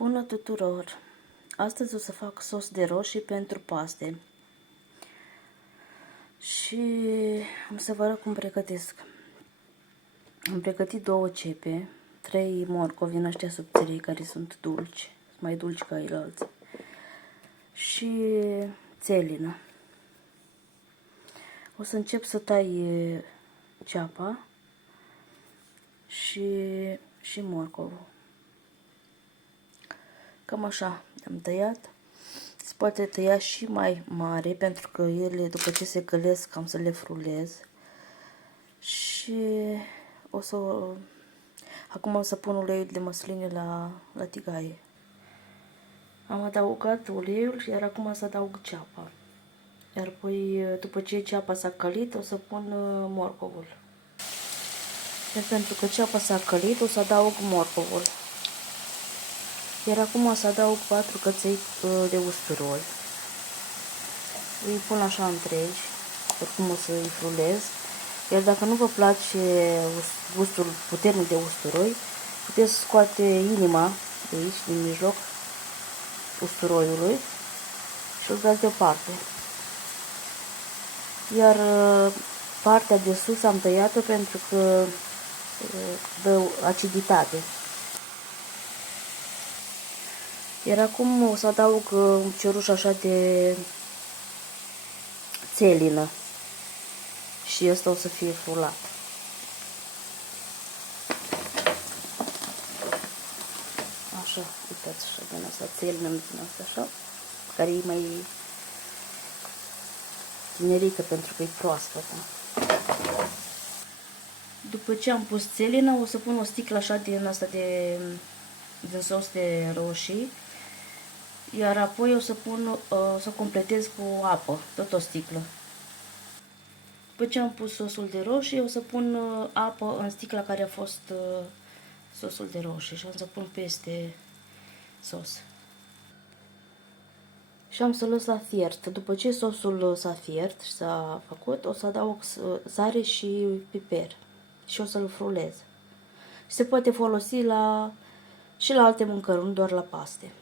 Bună tuturor! Astăzi o să fac sos de roșii pentru paste. Și am să vă arăt cum pregătesc. Am pregătit 2 cepe, 3 morcovi din ăștia subțiri care sunt dulci, mai dulci ca ailalți, și țelină. O să încep să tai ceapa și morcovul. Cam așa am tăiat. Se poate tăia și mai mare, pentru că ele, după ce se gălesc, am să le frulez. Și acum o să pun uleiul de măsline la tigaie. Am adăugat uleiul, iar acum o să adaug ceapa. Iar apoi, după ce ceapa s-a călit, o să pun morcovul. Iar pentru că ceapa s-a călit, o să adaug morcovul. Iar acum o să adaug 4 căței de usturoi. Îi pun așa întregi, oricum o să îi frulez. Iar dacă nu vă place gustul puternic de usturoi, puteți scoate inima de aici, din mijloc, usturoiului, și o dați deoparte. Iar partea de sus am tăiat-o pentru că dă aciditate. Iar acum o să adaug un ceruș așa de țelină și ăsta o să fie frulat. Așa, uitați așa, din asta țelină, din asta așa, care e mai tinerică pentru că e proaspătă. După ce am pus țelină, o să pun o sticlă așa din asta din sos de roșii. Iar apoi o să completez cu apă, tot o sticlă. După ce am pus sosul de roșii, o să pun apă în sticla care a fost sosul de roșii și o să pun peste sos. Și am să lăs la fiert. După ce sosul s-a fiert și s-a făcut, o să adaug sare și piper și o să-l frulez. Se poate folosi și la alte mâncăruri, nu doar la paste.